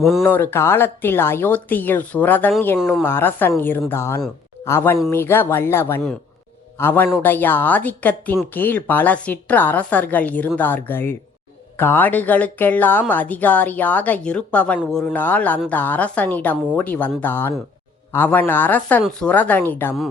முன்னொரு காலத்தில் அயோத்தியில் சுரதன் என்னும் அரசன் இருந்தான். அவன் மிக வல்லவன். அவனுடைய ஆதிக்கத்தின் கீழ் பல சிற்று அரசர்கள் இருந்தார்கள். காடுகளுக்கெல்லாம் அதிகாரியாக இருப்பவன் ஒரு நாள் அந்த அரசனிடம் ஓடி வந்தான். அவன் அரசன் சுரதனிடம்,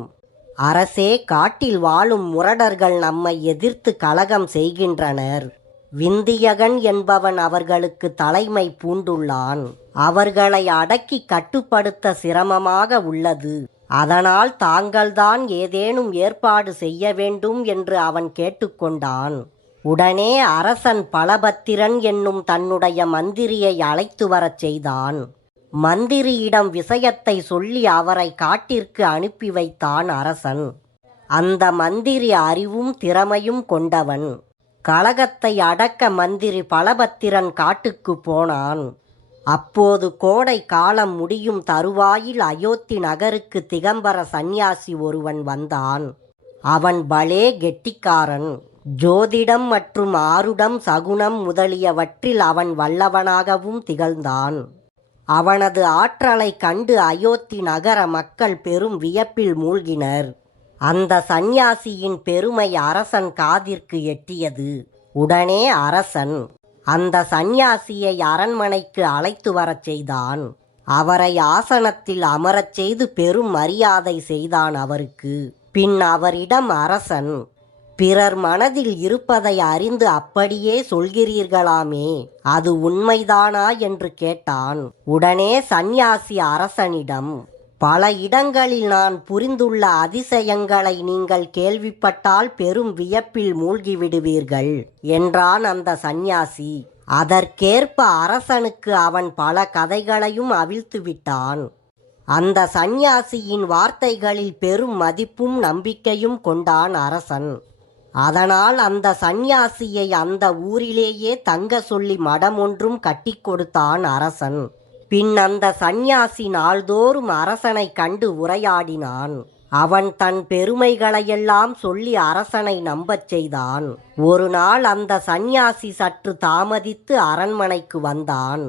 அரசே, காட்டில் வாழும் முரடர்கள் நம்மை எதிர்த்து கலகம் செய்கின்றனர். விந்தியகன் என்பவன் அவர்களுக்கு தலைமை பூண்டுள்ளான். அவர்களை அடக்கி கட்டுப்படுத்த சிரமமாக உள்ளது. அதனால் தாங்கள்தான் ஏதேனும் ஏற்பாடு செய்ய வேண்டும் என்று அவன் கேட்டுக்கொண்டான். உடனே அரசன் பலபத்திரன் என்னும் தன்னுடைய மந்திரியை அழைத்து வரச் செய்தான். மந்திரியிடம் விஷயத்தை சொல்லி அவரை காட்டிற்கு அனுப்பி வைத்தான் அரசன். அந்த மந்திரி அறிவும் திறமையும் கொண்டவன். கலகத்தை அடக்க மந்திரி பலபத்திரன் காட்டுக்கு போனான். அப்போது கோடை காலம் முடியும் தருவாயில் அயோத்தி நகருக்கு திகம்பர சந்நியாசி ஒருவன் வந்தான். அவன் பலே கெட்டிக்காரன். ஜோதிடம் மற்றும் ஆருடம் சகுனம் முதலியவற்றில் அவன் வல்லவனாகவும் திகழ்ந்தான். அவனது ஆற்றலை கண்டு அயோத்தி நகர மக்கள் பெரும் வியப்பில் மூழ்கினர். அந்த சந்நியாசியின் பெருமை அரசன் காதிற்கு எட்டியது. உடனே அரசன் அந்த சந்நியாசியை அரண்மனைக்கு அழைத்து வரச் செய்தான். அவரை ஆசனத்தில் அமரச் செய்து பெரும் மரியாதை செய்தான் அவருக்கு. பின் அவரிடம் அரசன், பிறர் மனதில் இருப்பதை அறிந்து அப்படியே சொல்கிறீர்களாமே, அது உண்மைதானா என்று கேட்டான். உடனே சந்நியாசி அரசனிடம், பல இடங்களில் நான் புரிந்துள்ள அதிசயங்களை நீங்கள் கேள்விப்பட்டால் பெரும் வியப்பில் மூழ்கிவிடுவீர்கள் என்றான் அந்த சந்நியாசி. அதற்கேற்ப அரசனுக்கு அவன் பல கதைகளையும் அவிழ்த்து விட்டான். அந்த சந்நியாசியின் வார்த்தைகளில் பெரும் மதிப்பும் நம்பிக்கையும் கொண்டான் அரசன். அதனால் அந்த சந்நியாசியை அந்த ஊரிலேயே தங்க சொல்லி மடம் ஒன்றும் கட்டி கொடுத்தான் அரசன். பின் அந்த சந்நியாசி நாள்தோறும் அரசனை கண்டு உரையாடினான். அவன் தன் பெருமைகளையெல்லாம் சொல்லி அரசனை நம்பச் செய்தான். ஒரு நாள் அந்த சந்நியாசி சற்று தாமதித்து அரண்மனைக்கு வந்தான்.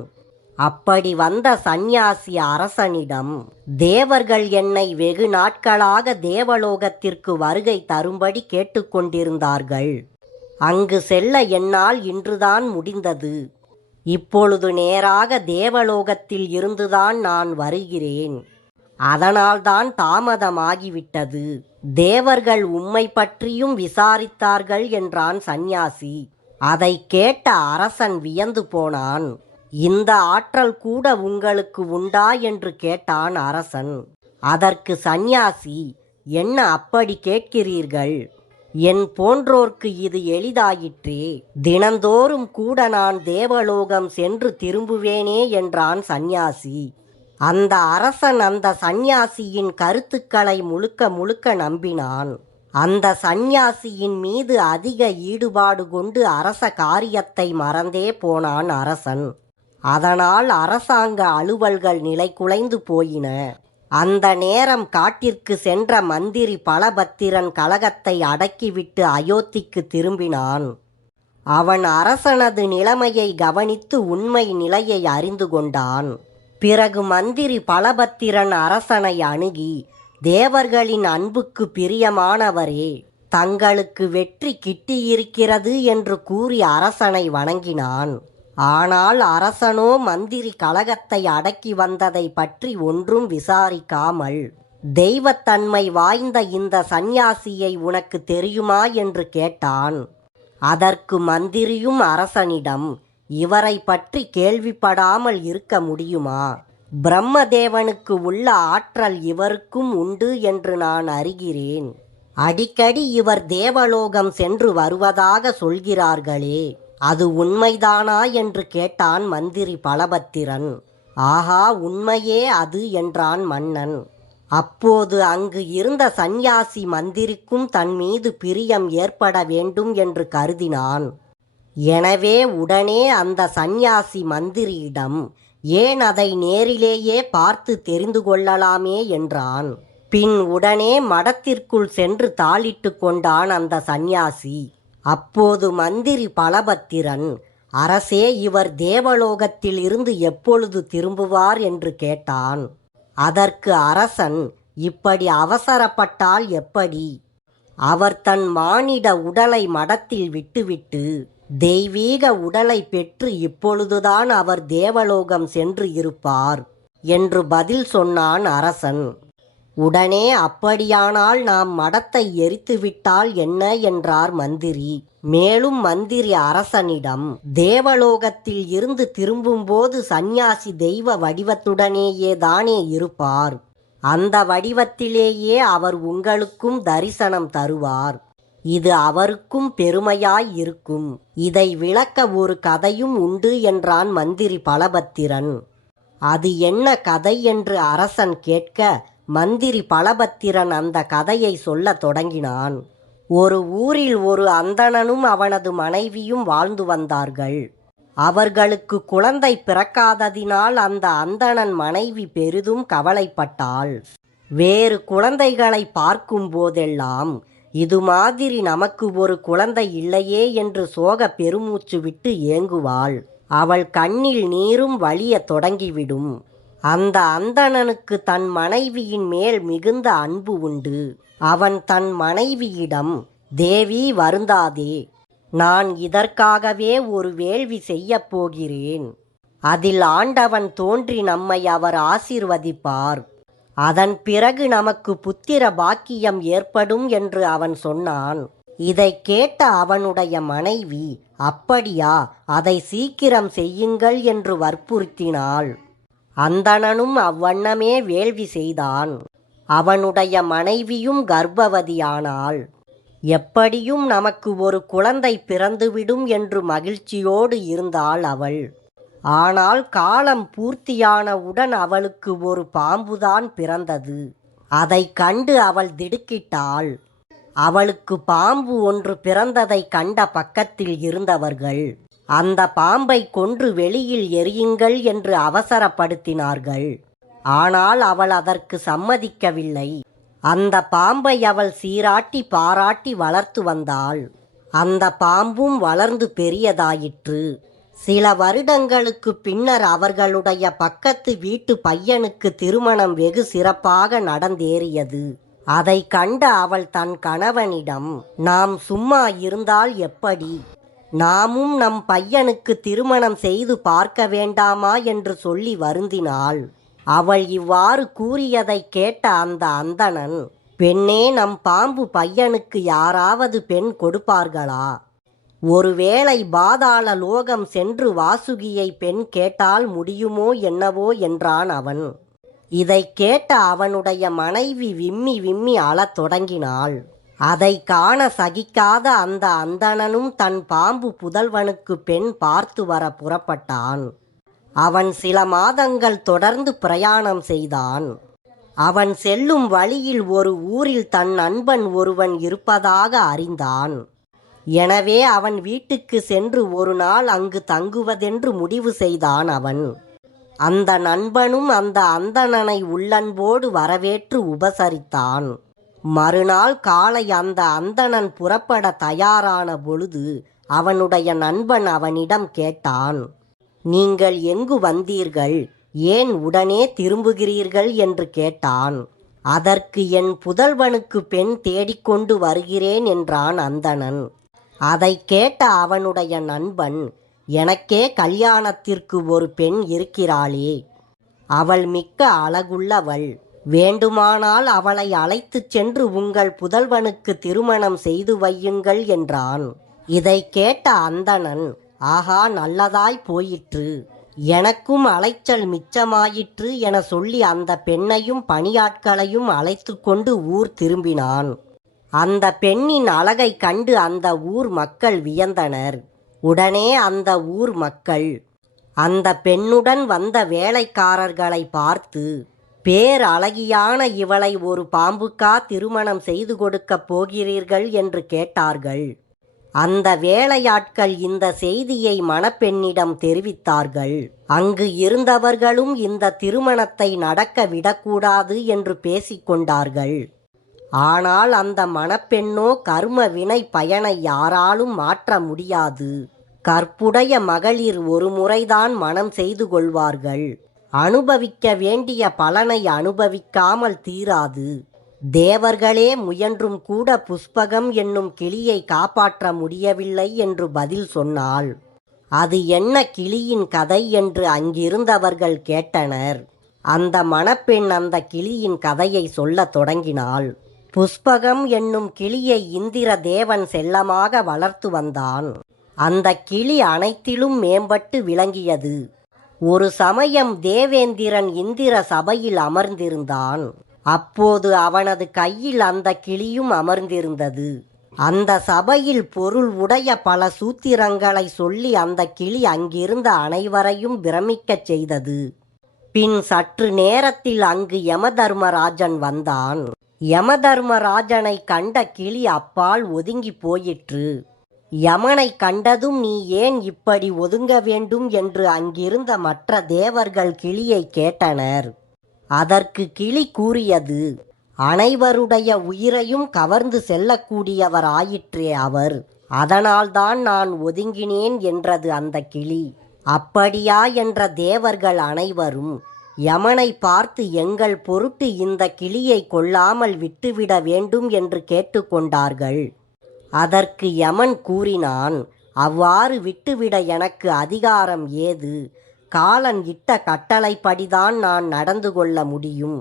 அப்படி வந்த சந்நியாசி அரசனிடம், தேவர்கள் என்னை வெகு நாட்களாக தேவலோகத்திற்கு வருகை தரும்படி கேட்டுக்கொண்டிருந்தார்கள். அங்கு செல்ல என்னால் இன்றுதான் முடிந்தது. இப்பொழுது நேராக தேவலோகத்தில் இருந்துதான் நான் வருகிறேன். அதனால்தான் தாமதமாகிவிட்டது. தேவர்கள் உம்மை பற்றியும் விசாரித்தார்கள் என்றான் சந்நியாசி. அதை கேட்ட அரசன் வியந்து போனான். இந்த ஆற்றல் கூட உங்களுக்கு உண்டா என்று கேட்டான் அரசன். அதற்கு சந்நியாசி, என்ன அப்படி கேட்கிறீர்கள்? என் போன்றோர்க்கு இது எளிதாயிற்றே. தினந்தோறும் கூட நான் தேவலோகம் சென்று திரும்புவேனே என்றான் சந்நியாசி. அந்த அரசன் அந்த சந்நியாசியின் கருத்துக்களை முழுக்க முழுக்க நம்பினான். அந்த சந்நியாசியின் மீது அதிக ஈடுபாடு கொண்டு அரச காரியத்தை மறந்தே போனான் அரசன். அதனால் அரசாங்க அலுவல்கள் நிலைகுலைந்து போயின. அந்த நேரம் காட்டிற்கு சென்ற மந்திரி பலபத்திரன் கலகத்தை அடக்கிவிட்டு அயோத்திக்கு திரும்பினான். அவன் அரசனது நிலைமையை கவனித்து உண்மை நிலையை அறிந்து கொண்டான். பிறகு மந்திரி பலபத்திரன் அரசனை அணுகி, தேவர்களின் அன்புக்கு பிரியமானவரே, தங்களுக்கு வெற்றி கிட்டியிருக்கிறது என்று கூறி அரசனை வணங்கினான். ஆனால் அரசனோ மந்திரி கலகத்தை அடக்கி வந்ததை பற்றி ஒன்றும் விசாரிக்காமல், தெய்வத்தன்மை வாய்ந்த இந்த சந்நியாசியை உனக்கு தெரியுமா என்று கேட்டான். அதற்கு மந்திரியும் அரசனிடம், இவரை பற்றி கேள்விப்படாமல் இருக்க முடியுமா? பிரம்மதேவனுக்கு உள்ள ஆற்றல் இவருக்கும் உண்டு என்று நான் அறிகிறேன். அடிக்கடி இவர் தேவலோகம் சென்று வருவதாக சொல்கிறார்களே, அது உண்மைதானா என்று கேட்டான் மந்திரி பலபத்திரன். ஆஹா, உண்மையே அது என்றான் மன்னன். அப்போது அங்கு இருந்த சந்நியாசி மந்திரிக்கும் தன் மீது பிரியம் ஏற்பட வேண்டும் என்று கருதினான். எனவே உடனே அந்த சந்நியாசி மந்திரியிடம், ஏன் அதை நேரிலேயே பார்த்து தெரிந்து கொள்ளலாமே என்றான். பின் உடனே மடத்திற்குள் சென்று தாளிட்டு கொண்டான் அந்த சந்நியாசி. அப்போது மந்திரி பலபத்திரன், அரசே, இவர் தேவலோகத்தில் இருந்து எப்பொழுது திரும்புவார் என்று கேட்டான். அதற்கு அரசன், இப்படி அவசரப்பட்டால் எப்படி? அவர் தன் மானிட உடலை மடத்தில் விட்டுவிட்டு தெய்வீக உடலை பெற்று இப்பொழுதுதான் அவர் தேவலோகம் சென்று இருப்பார் என்று பதில் சொன்னான் அரசன். உடனே, அப்படியானால் நாம் மடத்தை எரித்துவிட்டால் என்ன என்றார் மந்திரி. மேலும் மந்திரி அரசனிடம், தேவலோகத்தில் இருந்து திரும்பும்போது சந்நியாசி தெய்வ வடிவத்துடனேயே தானே இருப்பார். அந்த வடிவத்திலேயே அவர் உங்களுக்கும் தரிசனம் தருவார். இது அவருக்கும் பெருமையாய் இருக்கும். இதை விளக்க ஒரு கதையும் உண்டு என்றான் மந்திரி பலபத்திரன். அது என்ன கதை என்று அரசன் கேட்க, மந்திரி பலபத்திரன் அந்த கதையை சொல்லத் தொடங்கினான். ஒரு ஊரில் ஒரு அந்தணனும் அவனது மனைவியும் வாழ்ந்து வந்தார்கள். அவர்களுக்கு குழந்தை பிறக்காததினால் அந்த அந்தணன் மனைவி பெரிதும் கவலைப்பட்டாள். வேறு குழந்தைகளை பார்க்கும் போதெல்லாம், இது மாதிரி நமக்கு ஒரு குழந்தை இல்லையே என்று சோக பெருமூச்சு விட்டு ஏங்குவாள். அவள் கண்ணில் நீரும் வழிய தொடங்கிவிடும். அந்த அந்தணனுக்கு தன் மனைவியின் மேல் மிகுந்த அன்பு உண்டு. அவன் தன் மனைவியிடம், தேவி வருந்தாதே, நான் இதற்காகவே ஒரு வேள்வி செய்யப் போகிறேன். அதில் ஆண்டவன் தோன்றி நம்மை அவர் ஆசீர்வதிப்பார். அதன் பிறகு நமக்கு புத்திர பாக்கியம் ஏற்படும் என்று அவன் சொன்னான். இதை கேட்ட அவனுடைய மனைவி, அப்படியா, அதை சீக்கிரம் செய்யுங்கள் என்று வற்புறுத்தினாள். அந்தணனும் அவ்வண்ணமே வேள்வி செய்தான். அவனுடைய மனைவியும் கர்ப்பவதியானாள். எப்படியும் நமக்கு ஒரு குழந்தை பிறந்துவிடும் என்று மகிழ்ச்சியோடு இருந்தாள் அவள். ஆனால் காலம் பூர்த்தியானவுடன் அவளுக்கு ஒரு பாம்புதான் பிறந்தது. அதை கண்டு அவள் திடுக்கிட்டாள். அவளுக்கு பாம்பு ஒன்று பிறந்ததை கண்ட பக்கத்தில் இருந்தவர்கள், அந்த பாம்பை கொன்று வெளியில் எறியுங்கள் என்று அவசரப்படுத்தினார்கள். ஆனால் அவள் அதற்கு சம்மதிக்கவில்லை. அந்த பாம்பை அவள் சீராட்டி பாராட்டி வளர்த்து வந்தாள். அந்த பாம்பும் வளர்ந்து பெரியதாயிற்று. சில வருடங்களுக்கு பின்னர் அவர்களுடைய பக்கத்து வீட்டு பையனுக்கு திருமணம் வெகு சிறப்பாக நடந்தேறியது. அதை கண்ட அவள் தன் கணவனிடம், நாம் சும்மா இருந்தால் எப்படி? நாமும் நம் பையனுக்கு திருமணம் செய்து பார்க்க வேண்டாமா என்று சொல்லி வருந்தினாள். அவள் இவ்வாறு கூறியதை கேட்ட அந்த அந்தணன், பெண்ணே, நம் பாம்பு பையனுக்கு யாராவது பெண் கொடுப்பார்களா? ஒருவேளை பாதாள லோகம் சென்று வாசுகியை பெண் கேட்டால் முடியுமோ என்னவோ என்றான் அவன். இதை கேட்ட அவனுடைய மனைவி விம்மி விம்மி அழத் தொடங்கினாள். அதை காண சகிக்காத அந்த அந்தணனும் தன் பாம்பு புதல்வனுக்கு பெண் பார்த்து வர புறப்பட்டான். அவன் சில மாதங்கள் தொடர்ந்து பிரயாணம் செய்தான். அவன் செல்லும் வழியில் ஒரு ஊரில் தன் நண்பன் ஒருவன் இருப்பதாக அறிந்தான். எனவே அவன் வீட்டுக்கு சென்று ஒரு நாள் அங்கு தங்குவதென்று முடிவு செய்தான் அவன். அந்த நண்பனும் அந்த அந்தணனை உள்ளன்போடு வரவேற்று உபசரித்தான். மறுநாள் காலை அந்த அந்தணன் புறப்பட தயாரான பொழுது அவனுடைய நண்பன் அவனிடம் கேட்டான், நீங்கள் எங்கு வந்தீர்கள்? ஏன் உடனே திரும்புகிறீர்கள் என்று கேட்டான். அதற்கு, என் புதல்வனுக்கு பெண் தேடிக்கொண்டு வருகிறேன் என்றான் அந்தணன். அதை கேட்ட அவனுடைய நண்பன், எனக்கே கல்யாணத்திற்கு ஒரு பெண் இருக்கிறாளே, அவள் மிக்க அழகுள்ளவள். வேண்டுமானால் அவளை அழைத்துச் சென்று உங்கள் புதல்வனுக்கு திருமணம் செய்து வையுங்கள் என்றான். இதை கேட்ட அந்தணன், ஆஹா, நல்லதாய் போயிற்று, எனக்கும் அலைச்சல் மிச்சமாயிற்று என சொல்லி அந்த பெண்ணையும் பணியாட்களையும் அழைத்து கொண்டு ஊர் திரும்பினான். அந்த பெண்ணின் அழகை கண்டு அந்த ஊர் மக்கள் வியந்தனர். உடனே அந்த ஊர் மக்கள் அந்த பெண்ணுடன் வந்த வேலைக்காரர்களை பார்த்து, பேரழகியான இவளை ஒரு பாம்புக்கா திருமணம் செய்து கொடுக்கப் போகிறீர்கள் என்று கேட்டார்கள். அந்த வேலையாட்கள் இந்த செய்தியை மணப்பெண்ணிடம் தெரிவித்தார்கள். அங்கு இருந்தவர்களும் இந்த திருமணத்தை நடக்க விடக்கூடாது என்று பேசிக்கொண்டார்கள். ஆனால் அந்த மணப்பெண்ணோ கர்ம வினை பயனை யாராலும் மாற்ற முடியாது. கற்புடைய மகளிர் ஒரு முறைதான் மனம் செய்து கொள்வார்கள். அனுபவிக்க வேண்டிய பலனை அனுபவிக்காமல் தீராது. தேவர்களே முயன்றும் கூட புஷ்பகம் என்னும் கிளியை காப்பாற்ற முடியவில்லை என்று பதில் சொன்னாள். அது என்ன கிளியின் கதை என்று அங்கிருந்தவர்கள் கேட்டனர். அந்த மணப்பெண் அந்த கிளியின் கதையை சொல்லத் தொடங்கினாள். புஷ்பகம் என்னும் கிளியை இந்திர தேவன் செல்லமாக வளர்த்து வந்தான். அந்த கிளி அனைத்திலும் மேம்பட்டு விளங்கியது. ஒரு சமயம் தேவேந்திரன் இந்திர சபையில் அமர்ந்திருந்தான். அப்போது அவனது கையில் அந்த கிளியும் அமர்ந்திருந்தது. அந்த சபையில் பொருள் உடைய பல சூத்திரங்களை சொல்லி அந்த கிளி அங்கிருந்த அனைவரையும் பிரமிக்கச் செய்தது. பின் சற்று நேரத்தில் அங்கு யமதர்மராஜன் வந்தான். யமதர்மராஜனை கண்ட கிளி அப்பால் ஒதுங்கி போயிற்று. யமனை கண்டதும் நீ ஏன் இப்படி ஒதுங்க வேண்டும் என்று அங்கிருந்த மற்ற தேவர்கள் கிளியை கேட்டனர். அதற்கு கிளி கூறியது, அனைவருடைய உயிரையும் கவர்ந்து செல்லக்கூடியவராயிற்றே அவர், அதனால்தான் நான் ஒதுங்கினேன் என்றது அந்த கிளி. அப்படியா என்ற தேவர்கள் அனைவரும் யமனை பார்த்து எங்கள் பொருட்டு இந்த கிளியை கொல்லாமல் விட்டுவிட வேண்டும் என்று கேட்டுக்கொண்டார்கள். அதற்கு யமன் கூறினான், அவ்வாறு விட்டுவிட எனக்கு அதிகாரம் ஏது? காலன் இட்ட கட்டளைப்படிதான் நான் நடந்து கொள்ள முடியும்.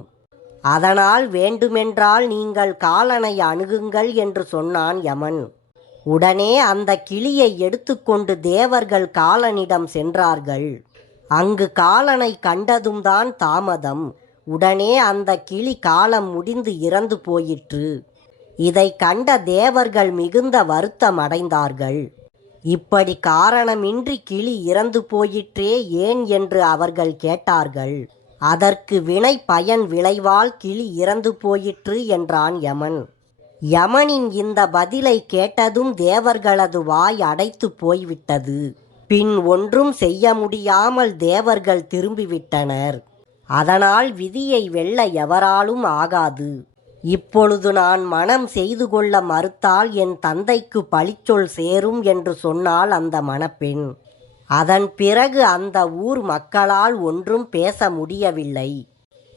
அதனால் வேண்டுமென்றால் நீங்கள் காலனை அணுகுங்கள் என்று சொன்னான் யமன். உடனே அந்த கிளியை எடுத்துக்கொண்டு தேவர்கள் காலனிடம் சென்றார்கள். அங்கு காலனை கண்டதும் தான் தாமதம். உடனே அந்த கிளி காலம் முடிந்து இறந்து போயிற்று. இதை கண்ட தேவர்கள் மிகுந்த வருத்தம் அடைந்தார்கள். இப்படி காரணமின்றி கிளி இறந்து போயிற்றே ஏன் என்று அவர்கள் கேட்டார்கள். அதற்கு வினை பயன் விளைவால் கிளி இறந்து போயிற்று என்றான் யமன். யமனின் இந்த பதிலை கேட்டதும் தேவர்களது வாய் அடைத்து போய்விட்டது. பின் ஒன்றும் செய்ய முடியாமல் தேவர்கள் திரும்பிவிட்டனர். அதனால் விதியை வெல்ல எவராலும் ஆகாது. இப்பொழுது நான் மனம் செய்து கொள்ள மறுத்தால் என் தந்தைக்கு பழிச்சொல் சேரும் என்று சொன்னாள் அந்த மணப்பெண். அதன் பிறகு அந்த ஊர் மக்களால் ஒன்றும் பேச முடியவில்லை.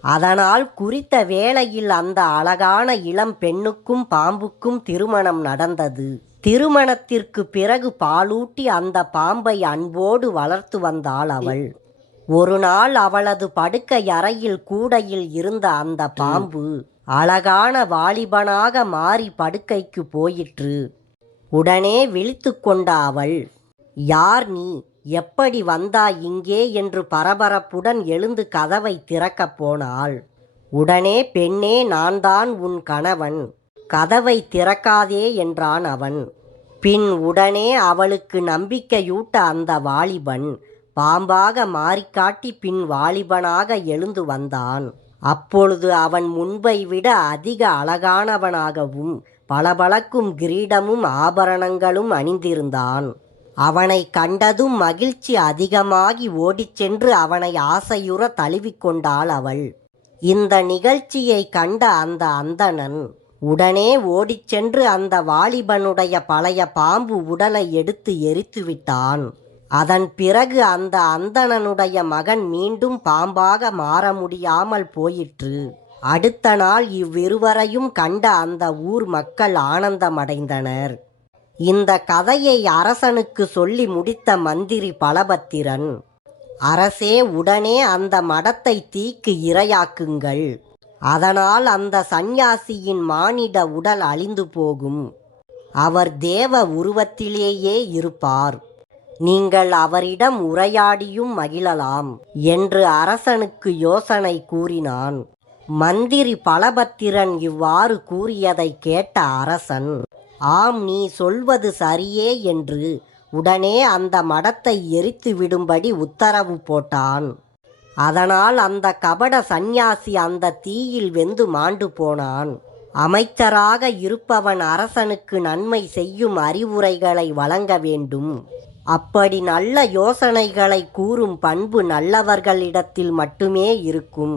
அதனால் குறித்த வேளையில் அந்த அழகான இளம் பெண்ணுக்கும் பாம்புக்கும் திருமணம் நடந்தது. திருமணத்திற்கு பிறகு பாலூட்டி அந்த பாம்பை அன்போடு வளர்த்து வந்தாள் அவள். ஒரு நாள் அவளது படுக்கை அறையில் கூடையில் இருந்த அந்த பாம்பு அழகான வாலிபனாக மாறி படுக்கைக்கு போயிற்று. உடனே விழித்து கொண்ட அவள், யார் நீ, எப்படி வந்தாய் இங்கே என்று பரபரப்புடன் எழுந்து கதவை திறக்கப் போனாள். உடனே பெண்ணே, நான் தான் உன் கணவன், கதவை திறக்காதே என்றான் அவன். பின் உடனே அவளுக்கு நம்பிக்கையூட்ட அந்த வாலிபன் பாம்பாக மாறிக்காட்டி பின் வாலிபனாக எழுந்து வந்தான். அப்பொழுது அவன் முன்பை விட அதிக அழகானவனாகவும் பளபளக்கும் கிரீடமும் ஆபரணங்களும் அணிந்திருந்தான். அவனை கண்டதும் மகிழ்ச்சி அதிகமாகி ஓடிச் சென்று அவனை ஆசையுற தழுவிக்கொண்டாள் அவள். இந்த நிகழ்ச்சியை கண்ட அந்த அந்தணன் உடனே ஓடிச் சென்று அந்த வாலிபனுடைய பழைய பாம்பு உடலை எடுத்து எரித்துவிட்டான். அதன் பிறகு அந்த அந்தணனுடைய மகன் மீண்டும் பாம்பாக மாற முடியாமல் போயிற்று. அடுத்த நாள் இவ்விருவரையும் கண்ட அந்த ஊர் மக்கள் ஆனந்தமடைந்தனர். இந்த கதையை அரசனுக்கு சொல்லி முடித்த மந்திரி பலபத்திரன், அரசே, உடனே அந்த மடத்தை தீக்கு இரையாக்குங்கள். அதனால் அந்த சந்நியாசியின் மானிட உடல் அழிந்து போகும். அவர் தேவ உருவத்திலேயே இருப்பார். நீங்கள் அவரிடம் உரையாடியும் மகிழலாம் என்று அரசனுக்கு யோசனை கூறினான். மந்திரி பலபத்திரன் இவ்வாறு கூறியதை கேட்ட அரசன், ஆம், நீ சொல்வது சரியே என்று உடனே அந்த மடத்தை எரித்து விடும்படி உத்தரவு போட்டான். அதனால் அந்த கபட சந்நியாசி அந்த தீயில் வெந்து மாண்டு போனான். அமைச்சராக இருப்பவன் அரசனுக்கு நன்மை செய்யும் அறிவுரைகளை வழங்க வேண்டும். அப்படி நல்ல யோசனைகளை கூறும் பண்பு நல்லவர்களிடத்தில் மட்டுமே இருக்கும்.